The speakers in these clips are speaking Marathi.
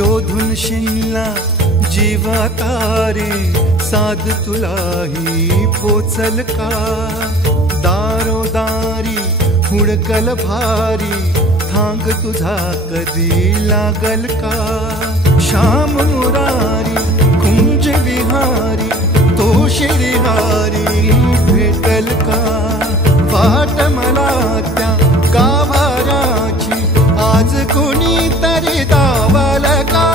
शोधून शिनला जीवा तारे साध तुलाही पोचल का दारोदारी हुडकल भारी थांग तुझा कधी लागल का श्याम मुरारी कुंज विहारी तो श्रीहारी भेटल का वाट मला त्या गाभाराची आज कुणी तरी दावल का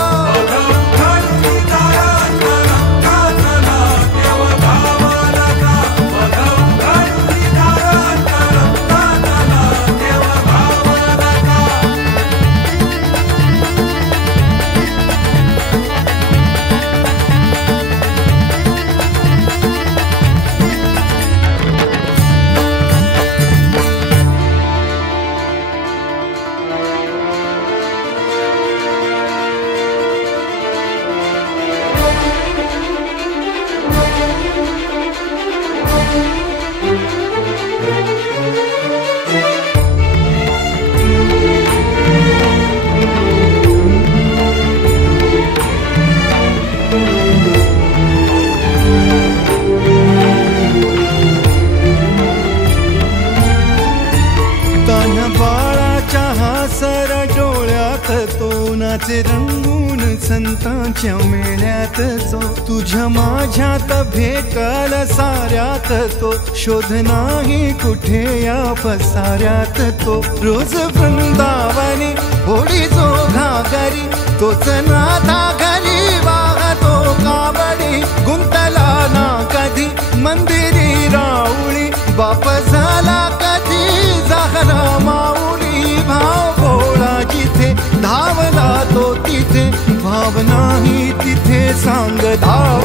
तोनाचे रंगून संतांच्या मेळ्यात जो तुझ्या माझ्यात भेटल साऱ्यात तो शोध नाही कुठे या पसाऱ्यात तो रोज वृंदावनी होडी जो घागरी तोच नाथा घरी वाहतो कावडी गुंतला ना कधी मंदिरी राऊळी बाप झाला कधी झाला माऊली भाव भोळा जिथे धावला तो तिथे भाव नाही तिथे सांग धाव